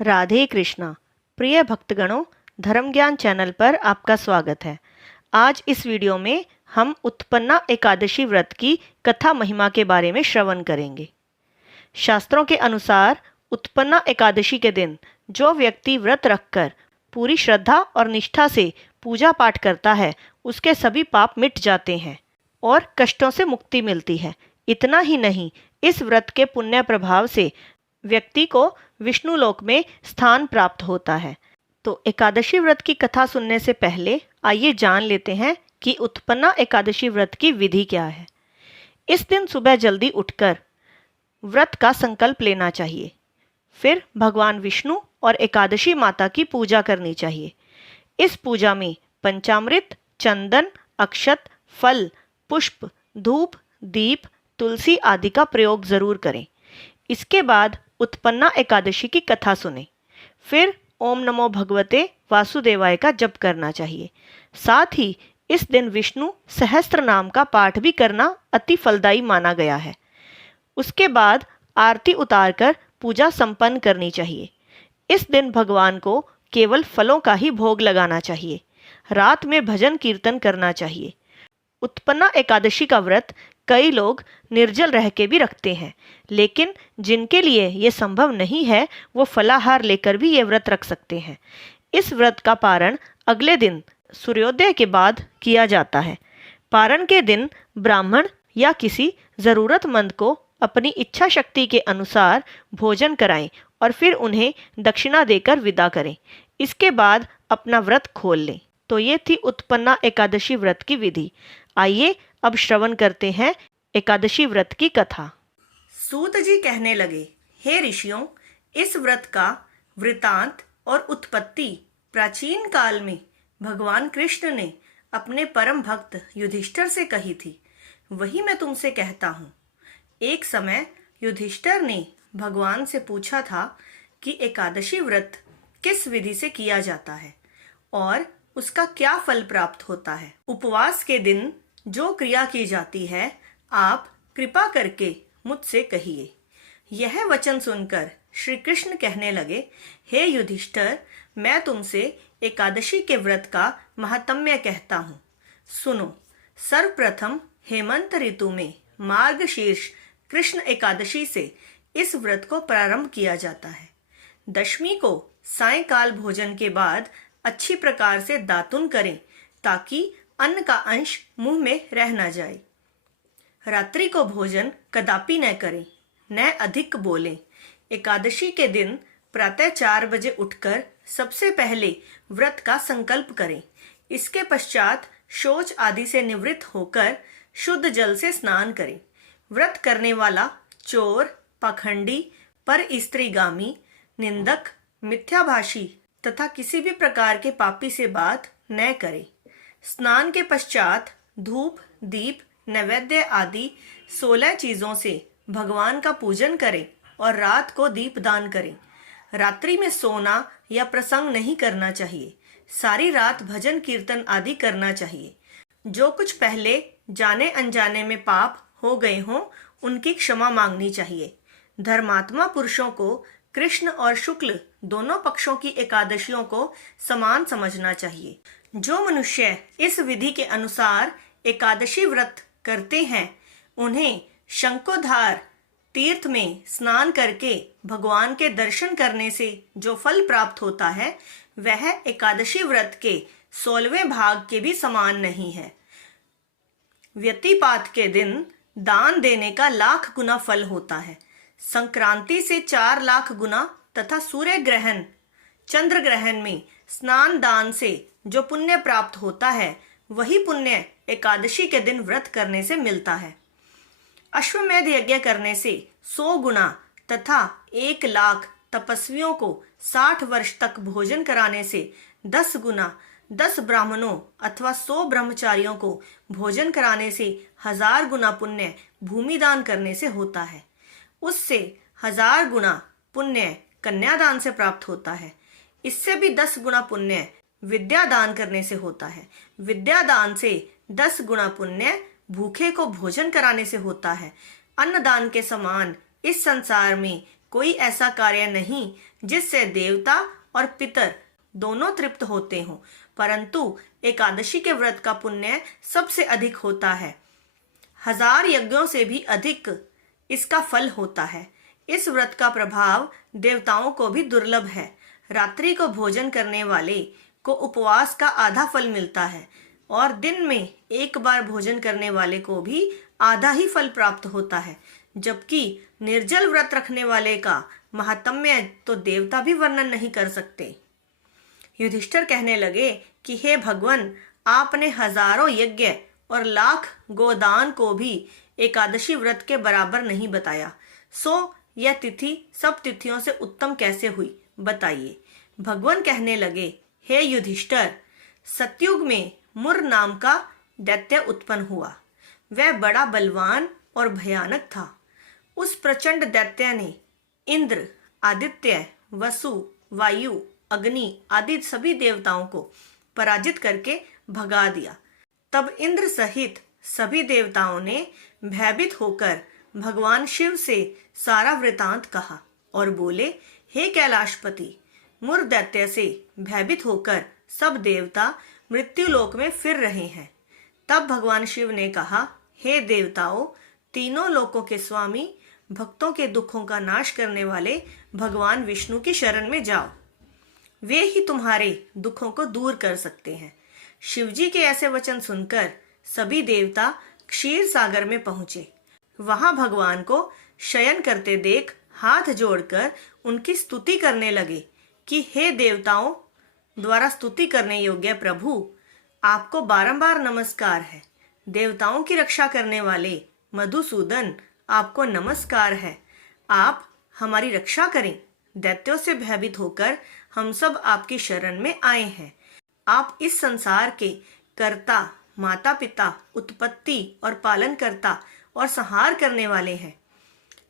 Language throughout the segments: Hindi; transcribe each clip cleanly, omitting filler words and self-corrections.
राधे कृष्णा। प्रिय भक्तगणों, धर्म ज्ञान चैनल पर आपका स्वागत है। आज इस वीडियो में हम उत्पन्ना एकादशी व्रत की कथा महिमा के बारे में श्रवण करेंगे। शास्त्रों के अनुसार उत्पन्ना एकादशी के दिन जो व्यक्ति व्रत रखकर पूरी श्रद्धा और निष्ठा से पूजा पाठ करता है, उसके सभी पाप मिट जाते हैं और कष्टों से मुक्ति मिलती है। इतना ही नहीं, इस व्रत के पुण्य प्रभाव से व्यक्ति को विष्णु लोक में स्थान प्राप्त होता है। तो एकादशी व्रत की कथा सुनने से पहले आइए जान लेते हैं कि उत्पन्ना एकादशी व्रत की विधि क्या है। इस दिन सुबह जल्दी उठकर व्रत का संकल्प लेना चाहिए। फिर भगवान विष्णु और एकादशी माता की पूजा करनी चाहिए। इस पूजा में पंचामृत, चंदन, अक्षत, फल, पुष्प, धूप, दीप, तुलसी आदि का प्रयोग जरूर करें। इसके बाद उत्पन्ना एकादशी की कथा सुने। फिर ओम नमो भगवते वासुदेवाय का जप करना चाहिए। साथ ही इस दिन विष्णु सहस्त्र नाम का पाठ भी करना अति फलदायी माना गया है। उसके बाद आरती उतारकर पूजा संपन्न करनी चाहिए। इस दिन भगवान को केवल फलों का ही भोग लगाना चाहिए। रात में भजन कीर्तन करना चाहिए। उत्पन्ना एकादशी का व्रत कई लोग निर्जल रह के भी रखते हैं, लेकिन जिनके लिए ये संभव नहीं है वो फलाहार लेकर भी ये व्रत रख सकते हैं। इस व्रत का पारण अगले दिन सूर्योदय के बाद किया जाता है। पारण के दिन ब्राह्मण या किसी ज़रूरतमंद को अपनी इच्छा शक्ति के अनुसार भोजन कराएं और फिर उन्हें दक्षिणा देकर विदा करें। इसके बाद अपना व्रत खोल लें। तो ये थी उत्पन्ना एकादशी व्रत की विधि। आइए अब श्रवण करते हैं एकादशी व्रत की कथा। सूत जी कहने लगे, हे ऋषियों, इस व्रत का वृतांत और उत्पत्ति प्राचीन काल में भगवान कृष्ण ने अपने परम भक्त युधिष्ठिर से कही थी। वही मैं तुमसे कहता हूँ। एक समय युधिष्ठिर ने भगवान से पूछा था कि एकादशी व्रत किस विधि से किया जाता है और उसका क्या फल प्राप्त होता है। उपवास के दिन जो क्रिया की जाती है, आप कृपा करके मुझसे कहिए। यह वचन सुनकर श्री कृष्ण कहने लगे, हे युधिष्ठिर, मैं तुमसे एकादशी के व्रत का महात्म्य कहता हूँ। सुनो। सर्वप्रथम हेमंत ऋतु में मार्गशीर्ष कृष्ण एकादशी से इस व्रत को प्रारंभ किया जाता है। दशमी को सायंकाल भोजन के बाद अच्छी प्रकार से दातुन करें ताकि अन्न का अंश मुंह में रह न जाए। रात्रि को भोजन कदापि न करें, न अधिक बोलें। एकादशी के दिन प्रातः 4 बजे उठकर सबसे पहले व्रत का संकल्प करें। इसके पश्चात शौच आदि से निवृत्त होकर शुद्ध जल से स्नान करें। व्रत करने वाला चोर, पाखंडी, पर स्त्रीगामी, निंदक, मिथ्याभाषी तथा किसी भी प्रकार के पापी से बात न करे। स्नान के पश्चात धूप, दीप, नैवेद्य आदि 16 चीजों से भगवान का पूजन करें और रात को दीप दान करें। रात्रि में सोना या प्रसंग नहीं करना चाहिए। सारी रात भजन कीर्तन आदि करना चाहिए। जो कुछ पहले जाने अनजाने में पाप हो गए हों, उनकी क्षमा मांगनी चाहिए। धर्मात्मा पुरुषों को कृष्ण और शुक्ल दोनों पक्षों की एकादशियों को समान समझना चाहिए। जो मनुष्य इस विधि के अनुसार एकादशी व्रत करते हैं, उन्हें शंकोधार तीर्थ में स्नान करके भगवान के दर्शन करने से जो फल प्राप्त होता है, वह एकादशी व्रत के 16वें भाग के भी समान नहीं है। व्यतिपात के दिन दान देने का 1,00,000 गुना फल होता है। संक्रांति से 4 लाख गुना तथा सूर्य ग्रहण, चंद्र ग्रहण में स्नान दान से जो पुण्य प्राप्त होता है, वही पुण्य एकादशी के दिन व्रत करने से मिलता है। अश्वमेध यज्ञ करने से 100 गुना तथा 1,00,000 तपस्वियों को 60 वर्ष तक भोजन कराने से 10 गुना, 10 ब्राह्मणों अथवा 100 ब्रह्मचारियों को भोजन कराने से 1000 गुना पुण्य भूमिदान करने से होता है। उससे 1000 गुना पुण्य कन्यादान से प्राप्त होता है। इससे भी 10 गुना पुण्य विद्या दान करने से होता है। विद्या दान से 10 गुना पुण्य भूखे को भोजन कराने से होता है। अन्नदान के समान इस संसार में कोई ऐसा कार्य नहीं जिससे देवता और पितर दोनों तृप्त होते हों, परंतु एकादशी के व्रत का पुण्य सबसे अधिक होता है। 1000 यज्ञों से भी अधिक इसका फल होता है। इस व्रत का प्रभाव देवताओं को भी दुर्लभ है। रात्रि को भोजन करने वाले को उपवास का आधा फल मिलता है और दिन में एक बार भोजन करने वाले को भी आधा ही फल प्राप्त होता है, जबकि निर्जल व्रत रखने वाले का महात्म्य तो देवता भी वर्णन नहीं कर सकते। युधिष्ठिर कहने लगे कि हे भगवान, आपने हजारों यज्ञ और लाख गोदान को भी एकादशी व्रत के बराबर नहीं बताया, सो यह तिथि सब तिथियों से उत्तम कैसे हुई, बताइए। भगवान कहने लगे, हे युधिष्ठिर, सतयुग में मुर नाम का दैत्य उत्पन्न हुआ। वह बड़ा बलवान और भयानक था। उस प्रचंड दैत्य ने इंद्र, आदित्य, वसु, वायु, अग्नि आदि सभी देवताओं को पराजित करके भगा दिया। तब इंद्र सहित सभी देवताओं ने भयभीत होकर भगवान शिव से सारा वृतांत कहा और बोले, हे कैलाशपति, मुर दैत्य से भयभीत होकर सब देवता मृत्युलोक में फिर रहे हैं। तब भगवान शिव ने कहा, हे देवताओं, तीनों लोकों के स्वामी, भक्तों के दुखों का नाश करने वाले भगवान विष्णु की शरण में जाओ। वे ही तुम्हारे दुखों को दूर कर सकते हैं। शिवजी के ऐसे वचन सुनकर सभी देवता क्षीर सागर में पहुंचे। वहां भगवान को शयन करते देख हाथ जोड़कर उनकी स्तुति करने लगे कि हे देवताओं द्वारा स्तुति करने योग्य प्रभु, आपको बारंबार नमस्कार है। देवताओं की रक्षा करने वाले मधुसूदन, आपको नमस्कार है। आप हमारी रक्षा करें। दैत्यों से भयभीत होकर हम सब आपकी शरण में आए हैं। आप इस संसार के कर्ता, माता पिता, उत्पत्ति और पालन करता और संहार करने वाले हैं।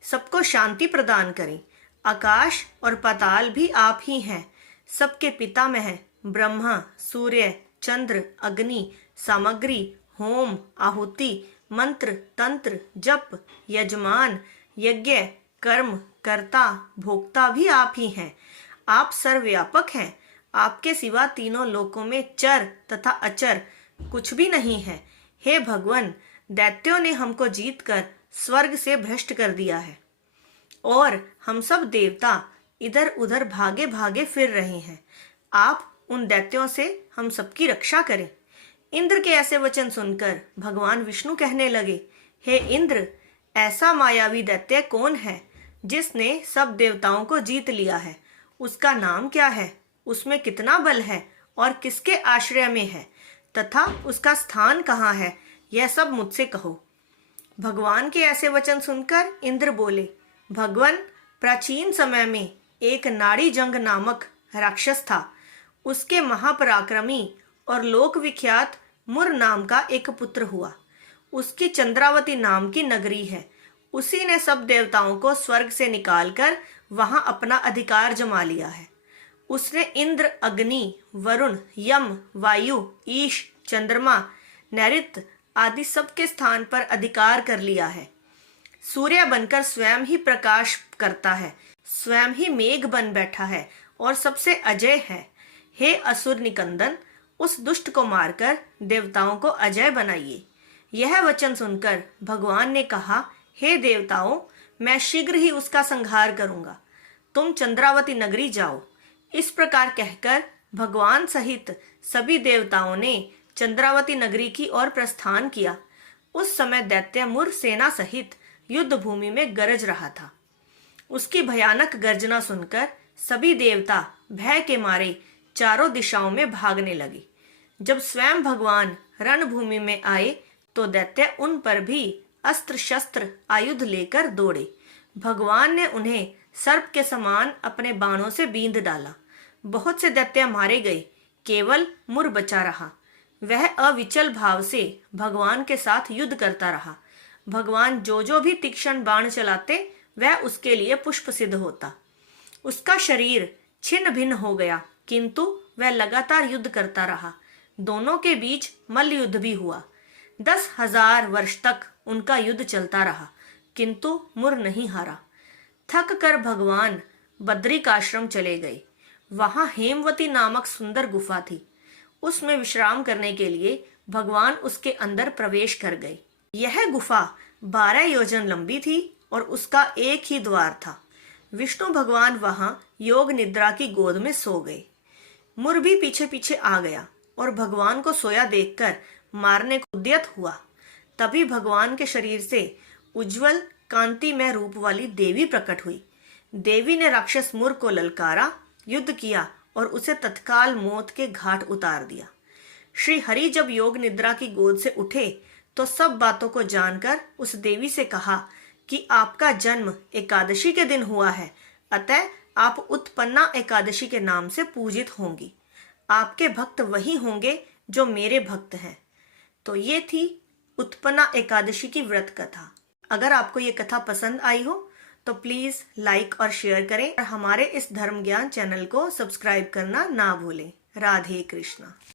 सबको शांति प्रदान करें। आकाश और पाताल भी आप ही हैं। सबके पितामह ब्रह्मा, सूर्य, चंद्र, अग्नि, सामग्री, होम, आहुति, मंत्र, तंत्र, जप, यजमान, यज्ञ, कर्म, कर्ता, भोक्ता भी आप ही हैं। आप सर्वव्यापक हैं। आपके सिवा तीनों लोकों में चर तथा अचर कुछ भी नहीं है। हे भगवान, दैत्यों ने हमको जीतकर स्वर्ग से भ्रष्ट कर दिया है और हम सब देवता इधर उधर भागे भागे फिर रहे हैं। आप उन दैत्यों से हम सबकी रक्षा करें। इंद्र के ऐसे वचन सुनकर भगवान विष्णु कहने लगे, हे इंद्र, ऐसा मायावी दैत्य कौन है जिसने सब देवताओं को जीत लिया है? उसका नाम क्या है? उसमें कितना बल है और किसके आश्रय में है तथा उसका स्थान कहाँ है? यह सब मुझसे कहो। भगवान के ऐसे वचन सुनकर इंद्र बोले, भगवान, प्राचीन समय में एक नाड़ी जंग नामक राक्षस था। उसके महापराक्रमी और लोक विख्यात मुर नाम का एक पुत्र हुआ। उसकी चंद्रावती नाम की नगरी है। उसी ने सब देवताओं को स्वर्ग से निकालकर वहां अपना अधिकार जमा लिया है। उसने इंद्र, अग्नि, वरुण, यम, वायु, ईश, चंद्रमा, नैऋत्य आदि सबके स्थान पर अधिकार कर लिया है। सूर्य बनकर स्वयं ही प्रकाश करता है, स्वयं ही मेघ बन बैठा है और सबसे अजय है। हे असुर निकंदन, उस दुष्ट को मारकर देवताओं को अजय बनाइए। यह वचन सुनकर भगवान ने कहा, हे देवताओं, मैं शीघ्र ही उसका संहार करूंगा। तुम चंद्रावती नगरी जाओ। इस प्रकार कहकर भगवान सहित सभी देवताओं ने चंद्रावती नगरी की ओर प्रस्थान किया। उस समय दैत्य मुर सेना सहित युद्ध भूमि में गरज रहा था। उसकी भयानक गर्जना सुनकर सभी देवता भय के मारे चारों दिशाओं में भागने लगे। जब स्वयं भगवान रणभूमि में आए तो दैत्य उन पर भी अस्त्र शस्त्र आयुध लेकर दौड़े। भगवान ने उन्हें सर्प के समान अपने बाणों से बींध डाला। बहुत से दैत्य मारे गए, केवल मुर बचा रहा। वह अविचल भाव से भगवान के साथ युद्ध करता रहा। भगवान जो भी तीक्ष्ण बाण चलाते वह उसके लिए पुष्प सिद्ध होता। उसका शरीर छिन्न भिन्न हो गया, किंतु वह लगातार युद्ध करता रहा। दोनों के बीच मल्ल युद्ध भी हुआ। 10,000 वर्ष तक उनका युद्ध चलता रहा, किंतु मुर नहीं हारा। थक कर भगवान बद्रिकाश्रम चले गए। वहां हेमवती नामक सुंदर गुफा थी। उसमें विश्राम करने के लिए भगवान उसके अंदर प्रवेश कर गए। यह गुफा 12 योजन लंबी थी और उसका एक ही द्वार था। विष्णु भगवान वहां योग निद्रा की गोद में सो गए। मुर भी पीछे पीछे आ गया और भगवान को सोया देखकर मारने को उद्यत हुआ। तभी भगवान के शरीर से उज्जवल कांतिमय रूप वाली देवी प्रकट हुई। देवी ने राक्षस मुर को ललकारा, युद्ध किया और उसे तत्काल मौत के घाट उतार दिया। श्री हरि जब योग निद्रा की गोद से उठे तो सब बातों को जानकर उस देवी से कहा कि आपका जन्म एकादशी के दिन हुआ है, अतः आप उत्पन्ना एकादशी के नाम से पूजित होंगी। आपके भक्त वही होंगे जो मेरे भक्त हैं। तो ये थी उत्पन्ना एकादशी की व्रत कथा। अगर आपको ये कथा पसंद आई हो तो प्लीज लाइक और शेयर करें और हमारे इस धर्म ज्ञान चैनल को सब्सक्राइब करना ना भूलें। राधे कृष्णा।